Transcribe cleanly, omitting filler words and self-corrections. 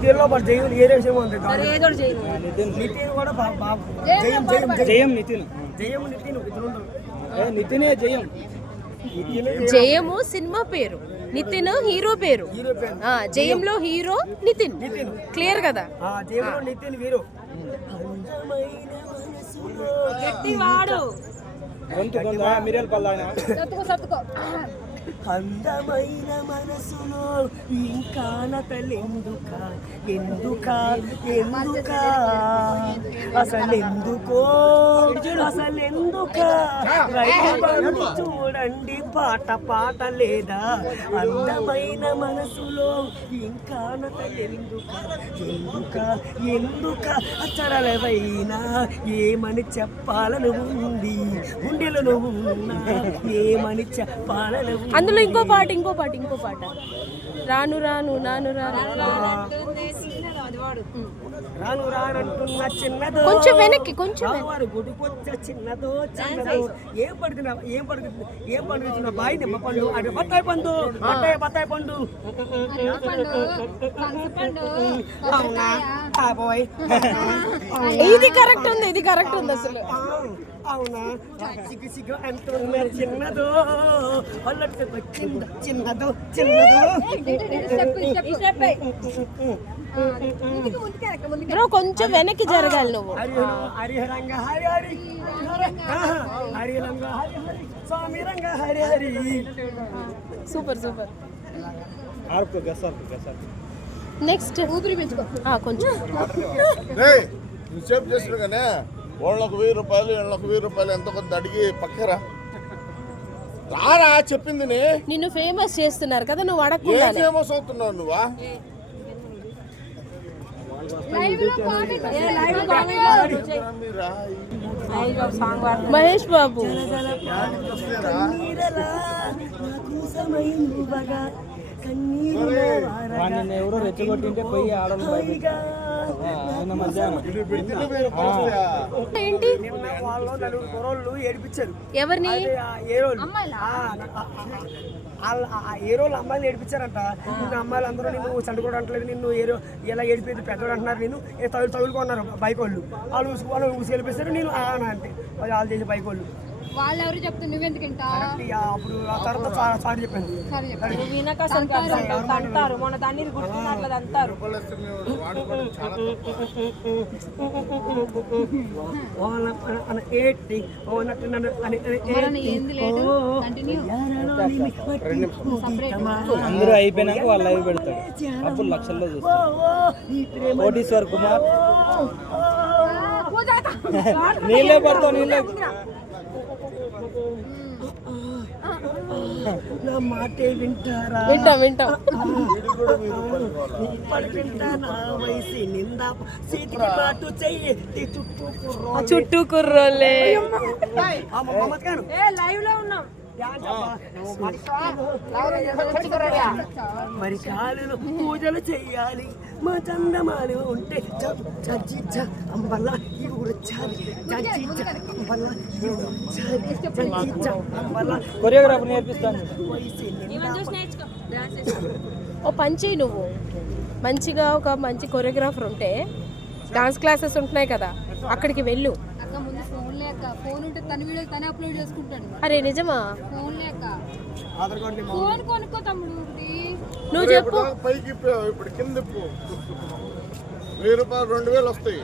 నితిన్లో మరి జయం ఏరే విషయం ఉంది. నితిన్ కూడా జయం నితిన్ నితినే జయం. జయము సినిమా పేరు, నితిన్ హీరో పేరు. జయంలో హీరో నితిన్. క్లియర్ కదా? జయంలో నితిన్ హీరో. అందమైన మనసులో ఇంకా నతలెందుక ఎందుక ఎందుక అసలెందుకో అసలెందుక రైతు చూడండి పాట పాట లేదా అందమైన మనసులో ఇంకా నతలెందుక ఎందుక ఎందుక అచ్చరలవైనా ఏమని చెప్పాలను ఉంది గుండెలను ఉన్నా ఏమని చెప్పాలను. అందులో ఇంకో పాట రాను రాను నాను రాను రాను రానంటున్న చిన్నదో కొంచెం వెనక్కి గుడికొచ్చ చిన్నదో చిన్నదో ఏం పడుతున్నా బాయి నిమ్మ పండు అటు బత్తాయి పండు బత్తాయి పండు అవునా బాబోయ్ ఇది కరెక్ట్ ఉంది అసలు. అవునా సిగ్గు అంటున్న చిన్నదో వాళ్ళకి చిన్నదో బ్రో కొంచెం వెనక్కి జరగాలి నువ్వు. హరిహరంగ హరి హరి హరిహరంగ హరి హరి స్వామి రంగ హరి హరి. సూపర్ నెక్స్ట్ కొంచెం సేవ్ చేసినగానే వాళ్ళకు 1000 రూపాయలు వీళ్ళకు 1000 రూపాయలు ఎంతో కొంత అడిగి పక్కరా రారా చెప్పింది. నిన్ను ఫేమస్ చేస్తున్నారు కదా, నువ్వు అడగకుండా ఫేమస్ అవుతున్నావు నువ్వా? మహేష్ బాబు ఎవరో రెచ్చగొట్టింటే పోయి ఆడలు ఏంటి వాళ్ళు ఏడిపించారు. ఎవరిని? ఏరోళ్ళు అమ్మాయిలు ఏడిపించారంట. నిన్ను అమ్మాయిలు అందరూ నిన్ను చండుకోవడం అంటలేదు, నిన్ను ఏరో ఎలా ఏడిపోయింది పెద్దోడు అంటున్నారు. నేను తగులుకున్నారు బైక్ వాళ్ళు ఊసి వెళ్ళిపిస్తారు. నేను అంటే వాళ్ళు చేసే బైక్ వాళ్ళు వాళ్ళు ఎవరు చెప్తారు, నువ్వెందుకంట? అప్పుడు ఆ తర్వాత సారి చెప్పాను. మొన్న దాన్ని గుర్తున్నట్లేదు అంటారు. అందరూ అయిపోయినాక వాళ్ళు లైవ్ పెడతారు. అప్పుడు లక్షల్లో చూస్తారు. కోటీశ్వర్ కుమార్ నీళ్ళే పడతావు నీళ్ళే. నా మాటే వింటారా? వింటాం. వయసు నిందా చేతికి పాటు చెయ్యి చుట్టూ కుర్రోళ్ళే. లైవ్ లో ఉన్నాం. మరి కాళ్ళు పూజలు చెయ్యాలి. మా చందమాలు ఉంటే అంబల్లా కొరియోగ్రాఫర్ నేర్పిస్తాను. ఓ పంచి నువ్వు మంచిగా ఒక మంచి కొరియోగ్రాఫర్ ఉంటే డాన్స్ క్లాసెస్ ఉంటున్నాయి కదా, అక్కడికి వెళ్ళు. ఫోన్ ఉంటే తన వీడియో తనే అప్లోడ్ చేసుకుంటాడు. అరే నిజమా? ఫోన్ లేక ఫోన్ కొనుక్కో తమ్ముడు. నువ్వు చెప్పు. పైకి ఇప్పుడు కింద 1000 రూపాయలు 2000 వస్తాయి.